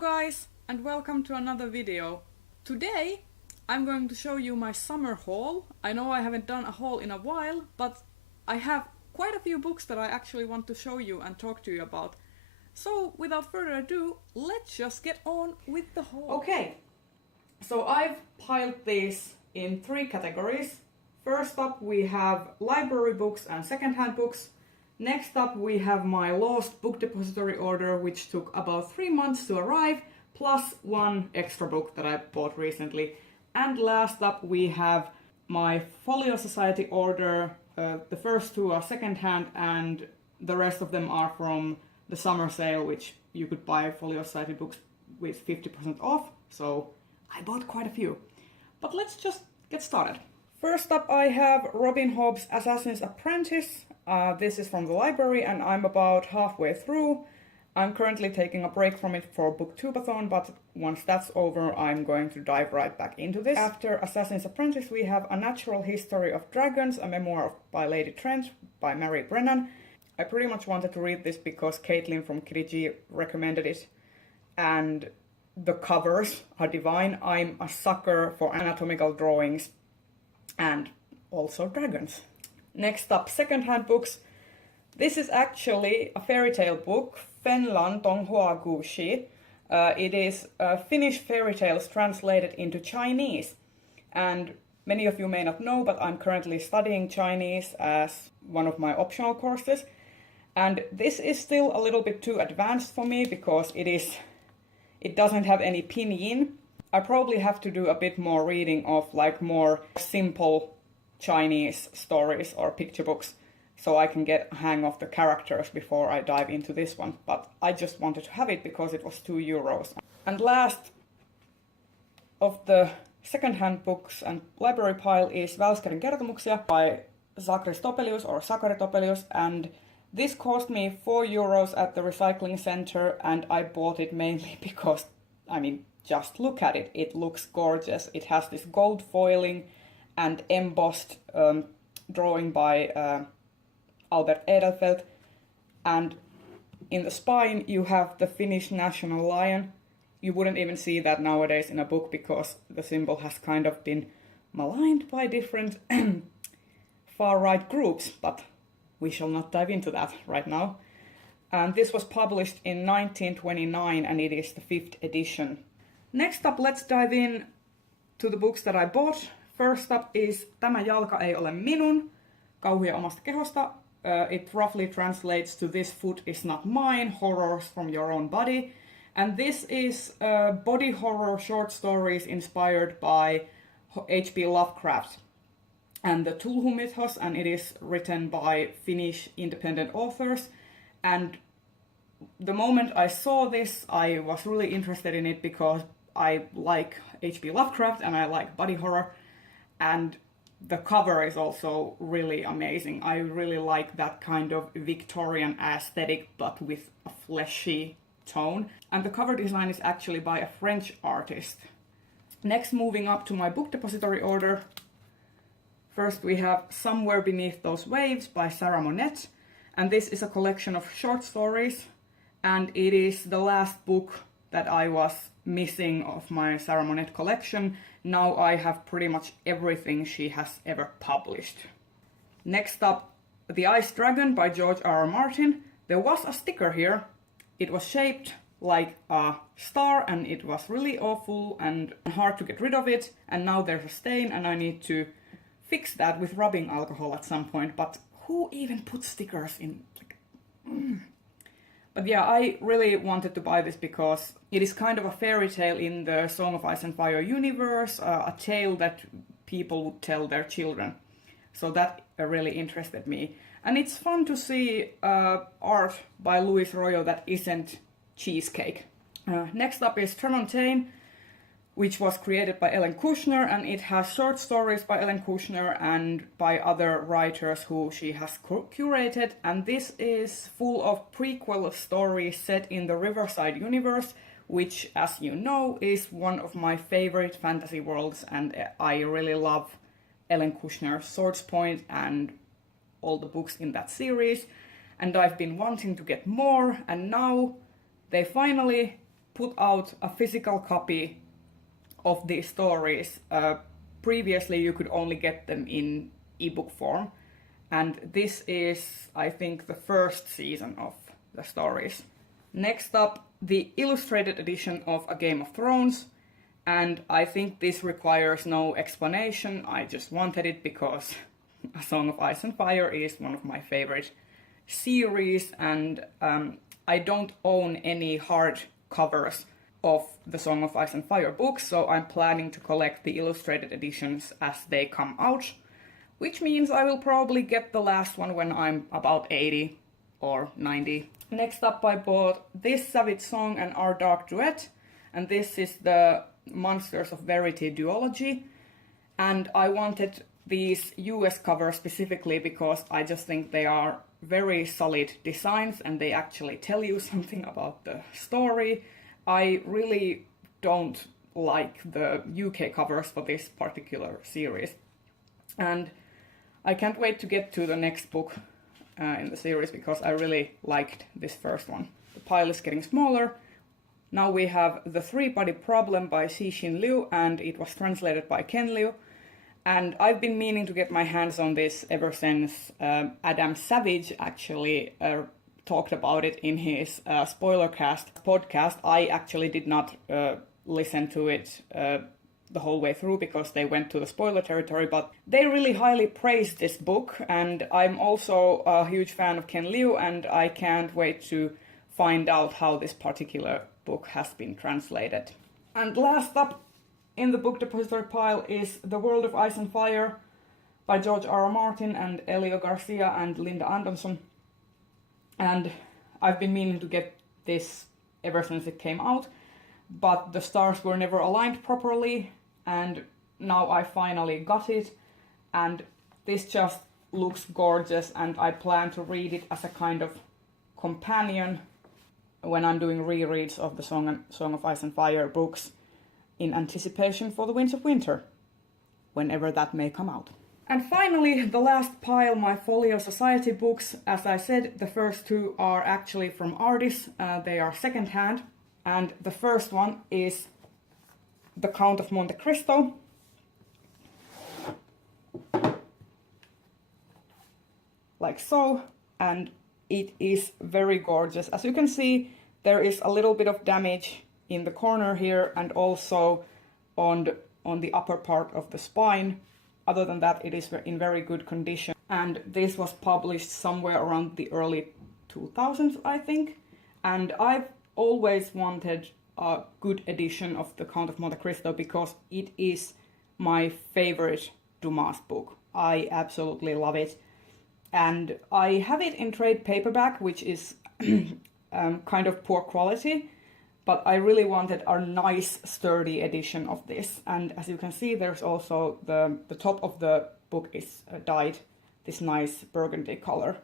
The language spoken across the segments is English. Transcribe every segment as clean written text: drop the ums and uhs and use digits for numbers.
guys, and welcome to another video. Today I'm going to show you my summer haul. I know I haven't done a haul in a while, but I have quite a few books that I actually want to show you and talk to you about. So without further ado, let's just get on with the haul. Okay, so I've piled these in three categories. First up we have library books and secondhand books. Next up we have my lost book depository order, which took about 3 months to arrive, plus one extra book that I bought recently. And last up we have my Folio Society order. The first two are secondhand and the rest of them are from the summer sale, which you could buy Folio Society books with 50% off. So I bought quite a few. But let's just get started. First up I have Robin Hobb's Assassin's Apprentice. This is from the library and I'm about halfway through. I'm currently taking a break from it for booktubeathon, but once that's over I'm going to dive right back into this. After Assassin's Apprentice we have A Natural History of Dragons, a memoir by Lady Trent by Mary Brennan. I pretty much wanted to read this because Caitlin from Kirigi recommended it and the covers are divine. I'm a sucker for anatomical drawings and also dragons. Next up, secondhand books. This is actually a fairy tale book, Fenlan Tonghua Gushi. It is Finnish fairy tales translated into Chinese. And many of you may not know, but I'm currently studying Chinese as one of my optional courses. And this is still a little bit too advanced for me because it doesn't have any pinyin. I probably have to do a bit more reading of like more simple Chinese stories or picture books so I can get a hang of the characters before I dive into this one. But I just wanted to have it because it was €2. And last of the secondhand books and library pile is Välskärin kertomuksia by Sakari Topelius or Sakari Topelius, and this cost me €4 at the recycling center and I bought it mainly because, just look at it. It looks gorgeous. It has this gold foiling and embossed drawing by Albert Edelfelt. And in the spine you have the Finnish national lion. You wouldn't even see that nowadays in a book because the symbol has kind of been maligned by different far-right groups, but we shall not dive into that right now. And this was published in 1929 and it is the 5th edition. Next up, let's dive in to the books that I bought. First up is Tämä jalka ei ole minun, kauhuja omasta kehosta. It roughly translates to This foot is not mine, horrors from your own body. And this is body horror short stories inspired by H.P. Lovecraft and the Tulhu mythos, and it is written by Finnish independent authors. And the moment I saw this, I was really interested in it because I like H.P. Lovecraft and I like body horror. And the cover is also really amazing. I really like that kind of Victorian aesthetic, but with a fleshy tone. And the cover design is actually by a French artist. Next, moving up to my book depository order. First we have Somewhere Beneath Those Waves by Sarah Monette. And this is a collection of short stories. And it is the last book that I was missing of my Sarah Monette collection. Now I have pretty much everything she has ever published. Next up, The Ice Dragon by George R.R. Martin. There was a sticker here. It was shaped like a star and it was really awful and hard to get rid of it. And now there's a stain and I need to fix that with rubbing alcohol at some point. But who even puts stickers in? But yeah, I really wanted to buy this because it is kind of a fairy tale in the Song of Ice and Fire universe, a tale that people would tell their children. So that really interested me. And it's fun to see art by Louis Royo that isn't cheesecake. Next up is Tremontaine, which was created by Ellen Kushner, and it has short stories by Ellen Kushner and by other writers who she has curated. And this is full of prequel stories set in the Riverside universe, which, as you know, is one of my favorite fantasy worlds, and I really love Ellen Kushner's Swords Point and all the books in that series. And I've been wanting to get more, and now they finally put out a physical copy of these stories. Previously you could only get them in ebook form, and this is, I think, the first season of the stories. Next up, the illustrated edition of A Game of Thrones, and I think this requires no explanation. I just wanted it because A Song of Ice and Fire is one of my favorite series, and I don't own any hard covers of the Song of Ice and Fire books, so I'm planning to collect the illustrated editions as they come out, which means I will probably get the last one when I'm about 80 or 90. Next up, I bought This Savage Song and Our Dark Duet, and this is the Monsters of Verity duology, and I wanted these US covers specifically because I just think they are very solid designs and they actually tell you something about the story. I really don't like the UK covers for this particular series, and I can't wait to get to the next book in the series because I really liked this first one. The pile is getting smaller. Now we have The Three-Body Problem by Cixin Liu, and it was translated by Ken Liu. And I've been meaning to get my hands on this ever since Adam Savage actually talked about it in his Spoilercast podcast. I actually did not listen to it the whole way through because they went to the spoiler territory, but they really highly praised this book, and I'm also a huge fan of Ken Liu, and I can't wait to find out how this particular book has been translated. And last up in the book depository pile is The World of Ice and Fire by George R.R. Martin and Elio Garcia and Linda Anderson. And I've been meaning to get this ever since it came out, but the stars were never aligned properly, and now I finally got it, and this just looks gorgeous, and I plan to read it as a kind of companion when I'm doing rereads of the Song of Ice and Fire books in anticipation for the Winds of Winter, whenever that may come out. And finally, the last pile, my Folio Society books. As I said, the first two are actually from artists. They are secondhand. And the first one is The Count of Monte Cristo. Like so. And it is very gorgeous. As you can see, there is a little bit of damage in the corner here and also on the upper part of the spine. Other than that, it is in very good condition. And this was published somewhere around the early 2000s, I think. And I've always wanted a good edition of The Count of Monte Cristo because it is my favorite Dumas book. I absolutely love it. And I have it in trade paperback, which is kind of poor quality, but I really wanted a nice sturdy edition of this. And as you can see, there's also the top of the book is dyed this nice burgundy color,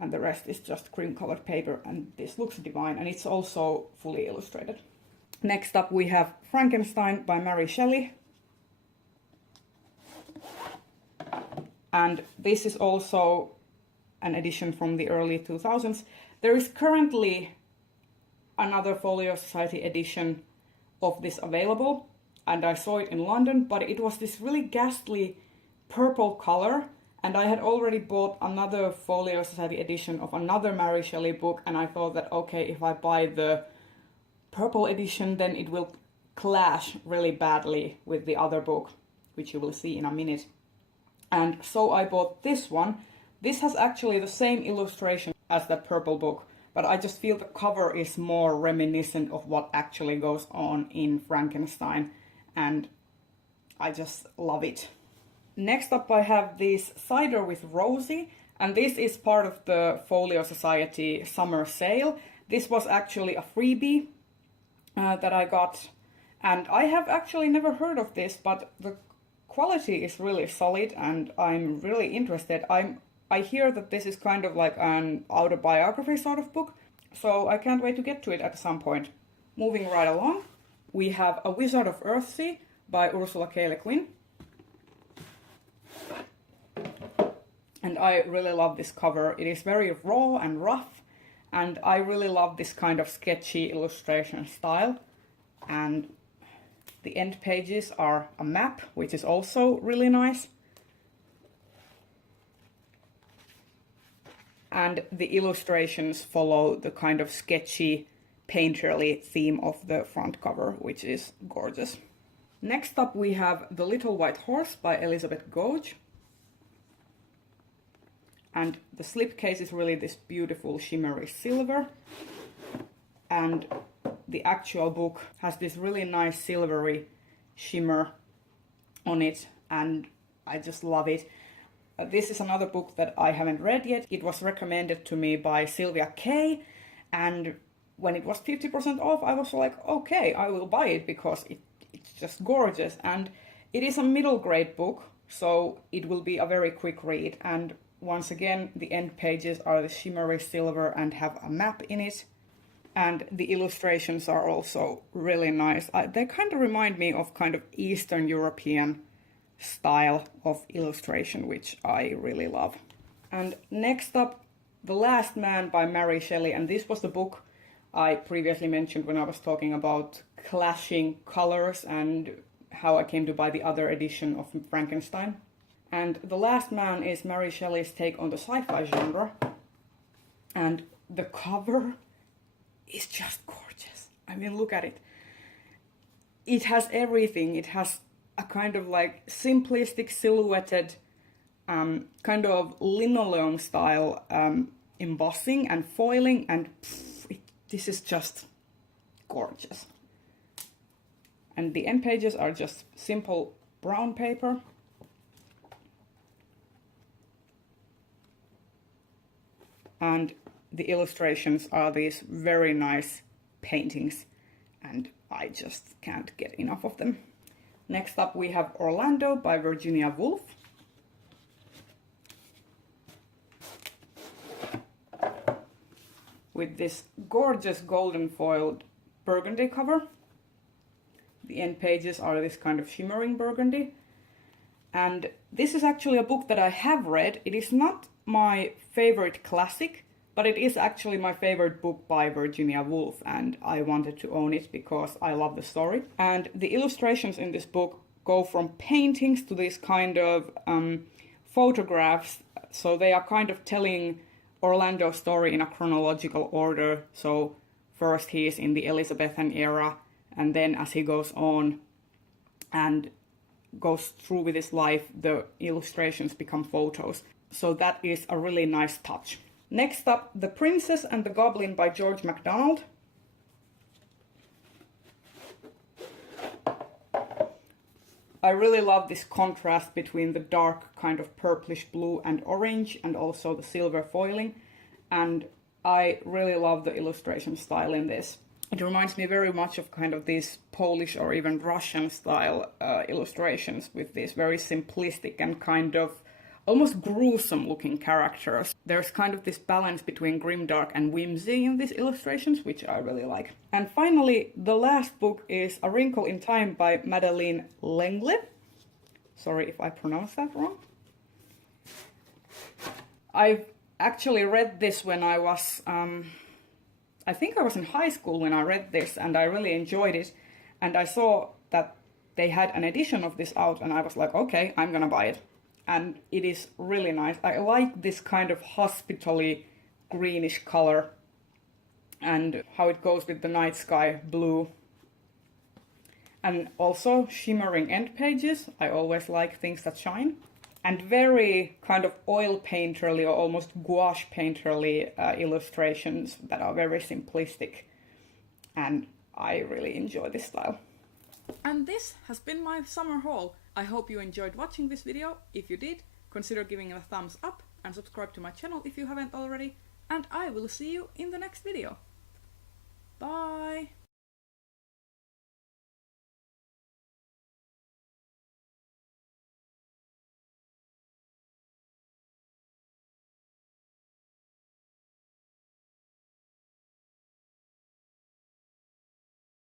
and the rest is just cream colored paper, and this looks divine, and it's also fully illustrated. Next up we have Frankenstein by Mary Shelley, and this is also an edition from the early 2000s. There is currently another Folio Society edition of this available, and I saw it in London, but it was this really ghastly purple color, and I had already bought another Folio Society edition of another Mary Shelley book, and I thought that, okay, if I buy the purple edition, then it will clash really badly with the other book, which you will see in a minute. And so I bought this one. This has actually the same illustration as that purple book, but I just feel the cover is more reminiscent of what actually goes on in Frankenstein, and I just love it. Next up I have this Cider with Rosie, and this is part of the Folio Society summer sale. This was actually a freebie that I got, and I have actually never heard of this, but the quality is really solid and I'm really interested. I hear that this is kind of like an autobiography sort of book, so I can't wait to get to it at some point. Moving right along, we have A Wizard of Earthsea by Ursula K. Le Guin. And I really love this cover. It is very raw and rough, And I really love this kind of sketchy illustration style. And the end pages are a map, which is also really nice. And the illustrations follow the kind of sketchy, painterly theme of the front cover, which is gorgeous. Next up we have The Little White Horse by Elizabeth Goudge. And the slipcase is really this beautiful shimmery silver. And the actual book has this really nice silvery shimmer on it, and I just love it. This is another book that I haven't read yet. It was recommended to me by Sylvia Kay, and when it was 50% off, I was like, okay, I will buy it because it's just gorgeous. And it is a middle grade book, so it will be a very quick read. And once again, the end pages are the shimmery silver and have a map in it. And the illustrations are also really nice. They kind of remind me of kind of Eastern European style of illustration, which I really love. And next up, The Last Man by Mary Shelley. And this was the book I previously mentioned when I was talking about clashing colors and how I came to buy the other edition of Frankenstein. And The Last Man is Mary Shelley's take on the sci-fi genre. And the cover is just gorgeous. I mean, look at it. It has everything. It has a kind of like simplistic silhouetted kind of linoleum style embossing and foiling, and this is just gorgeous. And the end pages are just simple brown paper. And the illustrations are these very nice paintings, and I just can't get enough of them. Next up we have Orlando by Virginia Woolf. With this gorgeous golden foiled burgundy cover. The end pages are this kind of shimmering burgundy. And this is actually a book that I have read. It is not my favorite classic, but it is actually my favorite book by Virginia Woolf, and I wanted to own it because I love the story. And the illustrations in this book go from paintings to these kind of photographs. So they are kind of telling Orlando's story in a chronological order. So first he is in the Elizabethan era, and then as he goes on and goes through with his life, the illustrations become photos. So that is a really nice touch. Next up, The Princess and the Goblin by George MacDonald. I really love this contrast between the dark kind of purplish blue and orange and also the silver foiling. And I really love the illustration style in this. It reminds me very much of kind of these Polish or even Russian style illustrations with these very simplistic and kind of almost gruesome looking characters. There's kind of this balance between grimdark and whimsy in these illustrations, which I really like. And finally, the last book is A Wrinkle in Time by Madeleine L'Engle. Sorry if I pronounced that wrong. I've actually read this when I was, I think I was in high school when I read this, and I really enjoyed it. And I saw that they had an edition of this out, and I was like, okay, I'm gonna buy it. And it is really nice. I like this kind of hospitally greenish color and how it goes with the night sky blue. And also shimmering end pages. I always like things that shine. And very kind of oil painterly or almost gouache painterly illustrations that are very simplistic. And I really enjoy this style. And this has been my summer haul. I hope you enjoyed watching this video. If you did, consider giving it a thumbs up and subscribe to my channel if you haven't already. And I will see you in the next video. Bye!